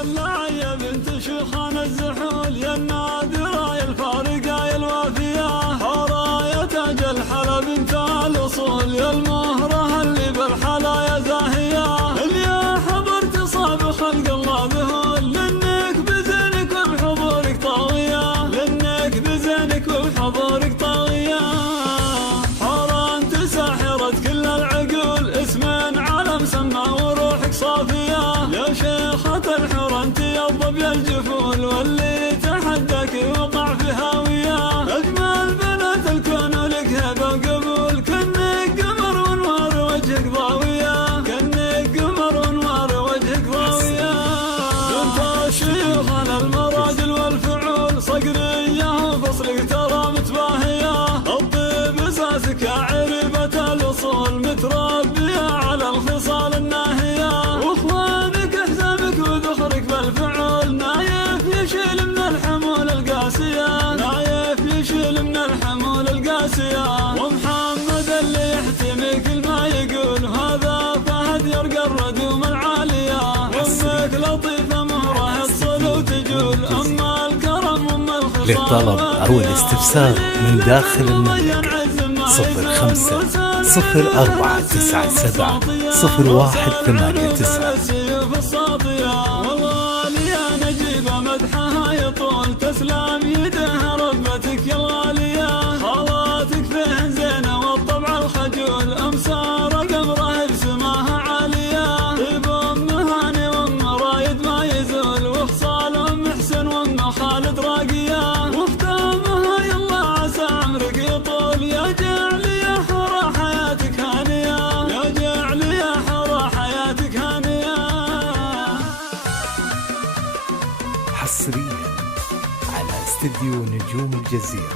الدلع بنت شيخان الزحول، يا النادرة يا الفارقة يا الوافية، حورة يا تاج الحلا بنت الأصول، يا المهرة اللي بالحلا يا زاهية، اللي يا حضرت صاب خلق الله ذهول، لأنك بزينك وبحضورك طاغية، لأنك بزينك وبحضورك طاغية، حورة انت ساحرة كل العقول، اسمين على مسمى وروحك صافية، يا شيخة الحور انت يا الضب يا الجفول، واللي تحداك يوقع في هاوية، اجمل بنات الكون ولك هبة وقبول، كأنك قمر وانوار وجهك ضاوية، كأنك قمر وانوار وجهك ضاوية، بنت الشيوخ على المراجل والفعول، صقرية وفصلك ترى متباهية، الطيب اساسك يا عريبة الاصول، متربية على الخصال الناهية، واخوانك احزامك وذخرك بالفعول، نايف يشيل من الحمول القاسية، نايف يشيل من الحمول القاسية، ومحمد اللي يحتمي كل ما يقول، هذا فهد يرقى الردوم العالية، وامك لطيفة مهرة تصل وتجول، اما الكرم ام الخصال. للطلب أو الاستفسار من داخل المملكة 05 0497 0189. والله يا نجيبة مدحها يطول، تسلم يدها ربتك يا الغالية، خالاتك فين زينة والطبع الخجول، امسار قمره بسماها عالية، طيب ام هاني وام رايد ما يزول، وخصال ام حسن وام خالد راقية، وختامها يلا عسى عمرك يطول، يا جعل يا حورة حياتك هانية، يا جعل يا حورة حياتك هانية. حصريا على استديو نجوم الجزيرة.